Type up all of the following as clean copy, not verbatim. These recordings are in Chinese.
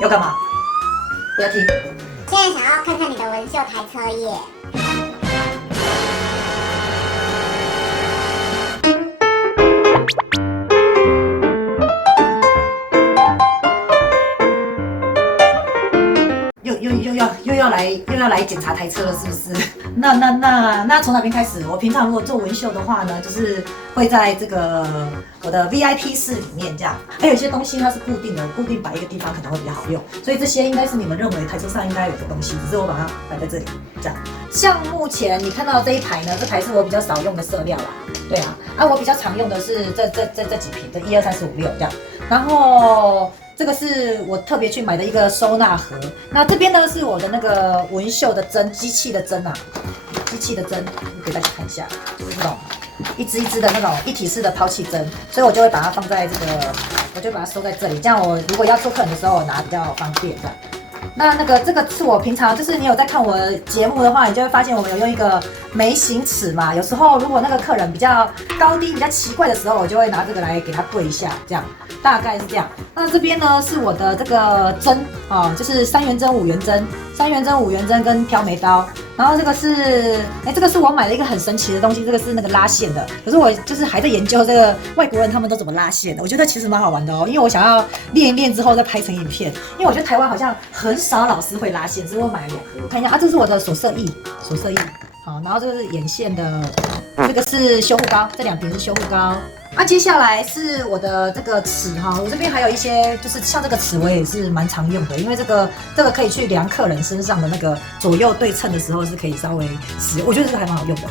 要干嘛？不要听。现在想要看看你的纹绣台车耶。又要来检查台车了，是不是？那从哪边开始？我平常如果做纹绣的话呢，就是会在这个我的 VIP 室里面这样。还有一些东西它是固定的，固定摆一个地方可能会比较好用，所以这些应该是你们认为台车上应该有的东西，只是我把它摆在这里这样。像目前你看到这一排呢，这排是我比较少用的色料啦，对啊，我比较常用的是这几瓶，这1、2、3、4、5、6这样，然后。这个是我特别去买的一个收纳盒。那这边呢是我的那个纹绣的针，机器的针啊，机器的针，给大家看一下，就是这种一支一支的那种一体式的抛弃针，所以我就会把它放在这个，我就把它收在这里，这样我如果要做客人的时候，我拿比较方便这样。这个是我平常就是你有在看我的节目的话，你就会发现我们有用一个眉形尺嘛。有时候如果那个客人比较高低比较奇怪的时候，我就会拿这个来给他对一下，这样大概是这样。那这边呢是我的这个针哦，就是3元针、5元针、3元针、5元针跟漂眉刀。然后这个是我买了一个很神奇的东西，这个是那个拉线的。可是我就是还在研究这个外国人他们都怎么拉线的，我觉得其实蛮好玩的哦，因为我想要练一练之后再拍成影片。因为我觉得台湾好像很少老师会拉线，所以我买了2盒。我看一下啊，这是我的手色液，好，然后这个是眼线的，这个是修护膏，这2瓶是修护膏。接下来是我的这个尺哈，我这边还有一些就是像这个尺，我也是蛮常用的，因为这个可以去量客人身上的那个左右对称的时候是可以稍微使用，我觉得这个还蛮好用的。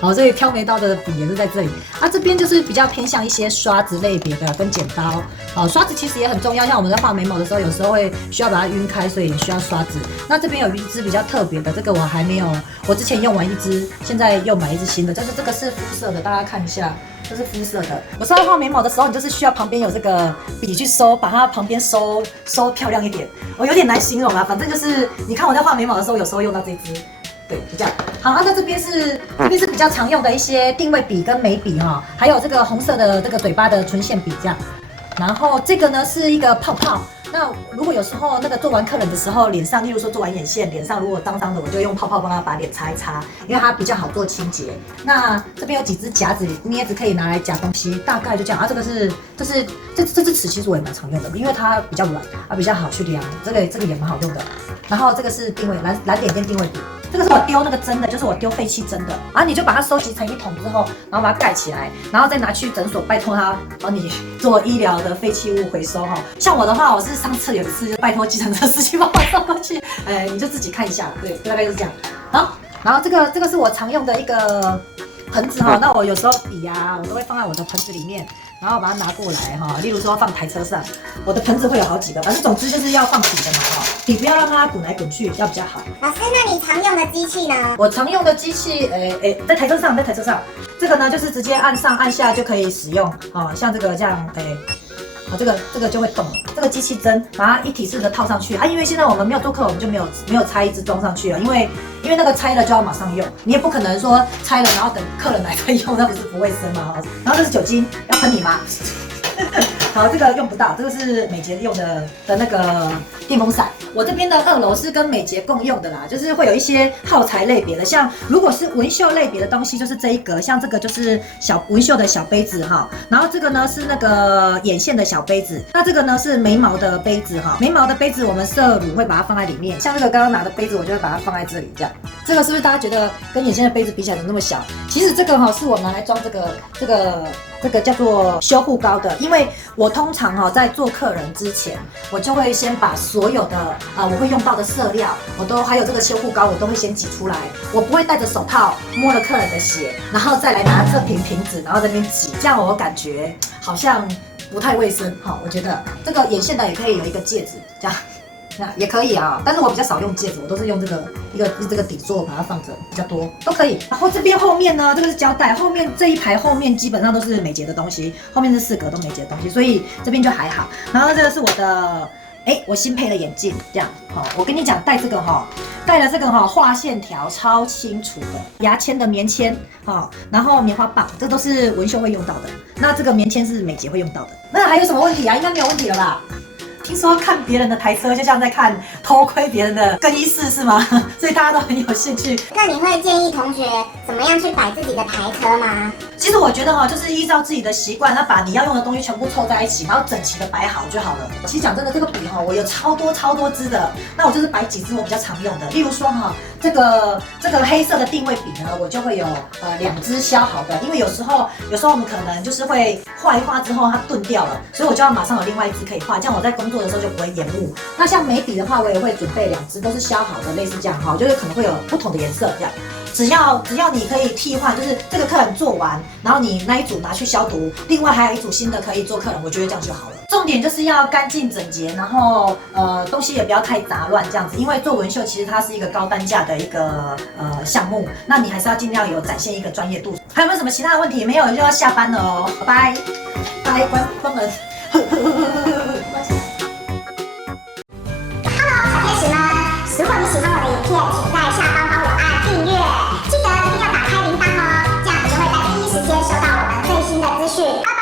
好，所以挑眉刀的笔也是在这里。这边就是比较偏向一些刷子类别的跟剪刀。刷子其实也很重要，像我们在画眉毛的时候，有时候会需要把它晕开，所以也需要刷子。那这边有一支比较特别的，这个我还没有，我之前用完一支，现在又买一支新的，这个是肤色的，大家看一下。这是肤色的。我稍微画眉毛的时候，你就是需要旁边有这个笔去收，把它旁边收漂亮一点。我有点难形容啊，反正就是你看我在画眉毛的时候，有时候用到这支。对，就这样。好，那这边是比较常用的一些定位笔跟眉笔哈，还有这个红色的这个嘴巴的唇线笔这样。然后这个呢是一个泡泡。那如果有时候那个做完客人的时候，脸上，例如说做完眼线，脸上如果脏脏的，我就用泡泡帮他把脸擦一擦，因为它比较好做清洁。那这边有几支夹子、镊子可以拿来夹东西，大概就这样。这支尺其实我也蛮常用的，因为它比较软，比较好去量。这个也蛮好用的。然后这个是定位蓝点跟定位笔。这个是我丢那个针的，就是我丢废弃针的，你就把它收集成一桶之后，然后把它盖起来，然后再拿去诊所，拜托他帮你做医疗的废弃物回收哈。像我的话，我是上次有一次就拜托计程车司机帮我送过去，你就自己看一下，对，大概就是这样。好，然后这个是我常用的一个盆子哈，那我有时候笔我都会放在我的盆子里面。然后把它拿过来哈，例如说放台车上，我的盆子会有好几个，反正总之就是要放平的嘛哈，你不要让它滚来滚去，要比较好。老师，那你常用的机器呢？我常用的机器，在台车上，这个呢就是直接按上按下就可以使用啊，像这个这样，这个就会动了。这个机器针把它一体式的套上去因为现在我们没有做客，我们就没有拆一支装上去了，因为那个拆了就要马上用，你也不可能说拆了然后等客人来再用，那不是不卫生吗？然后这是酒精，要喷你吗？好，这个用不到，这个是美睫用的那个电风扇。我这边的2楼是跟美睫共用的啦，就是会有一些耗材类别的，像如果是纹绣类别的东西，就是这一格，像这个就是纹绣的小杯子哈，然后这个呢是那个眼线的小杯子，那这个呢是眉毛的杯子哈，眉毛的杯子我们色乳会把它放在里面，像这个刚刚拿的杯子，我就会把它放在这里这样。这个是不是大家觉得跟眼线的杯子比起来怎么那么小？其实这个是我拿来装这个叫做修护膏的，因为我通常在做客人之前，我就会先把所有的我会用到的色料，还有这个修护膏，我都会先挤出来，我不会戴着手套摸了客人的血，然后再来拿这瓶子，然后在那边挤，这样我感觉好像不太卫生我觉得这个眼线的也可以有一个戒指，这样。那也可以但是我比较少用戒指，我都是用这个底座把它放着比较多，都可以。然后这边后面呢，这个是胶带，后面这一排后面基本上都是美睫的东西，后面是4格都美睫的东西，所以这边就还好。然后这个是我的，我新配的眼镜，这样我跟你讲，戴了这个画线条超清楚的，牙签的棉签然后棉花棒，这都是纹绣会用到的。那这个棉签是美睫会用到的。那还有什么问题应该没有问题了吧？听说看别人的台车就像在看偷窥别人的更衣室是吗？所以大家都很有兴趣。那你会建议同学怎么样去摆自己的台车吗？其实我觉得就是依照自己的习惯，那把你要用的东西全部凑在一起，然后整齐的摆好就好了。其实讲真的，这个笔我有超多支的，那我就是摆几支我比较常用的。例如说这个黑色的定位笔呢，我就会有2支削好的，因为有时候我们可能就是会画一画之后它钝掉了，所以我就要马上有另外1支可以画，这样我在工作的时候就不会延误。那像眉笔的话，我也会准备2支，都是削好的，类似这样就是可能会有不同的颜色这样。只要你可以替换，就是这个客人做完，然后你那一组拿去消毒，另外还有1组新的可以做客人，我觉得这样就好了。重点就是要干净整洁，然后东西也不要太杂乱这样子，因为做纹绣其实它是一个高单价的一个项目，那你还是要尽量有展现一个专业度。还有没有什么其他的问题？没有就要下班了哦，拜拜，关门。小天使们，如果你喜欢我的影片，请在下方帮我按订阅，记得一定要打开铃铛哦，这样你就会在第一时间收到我们最新的资讯。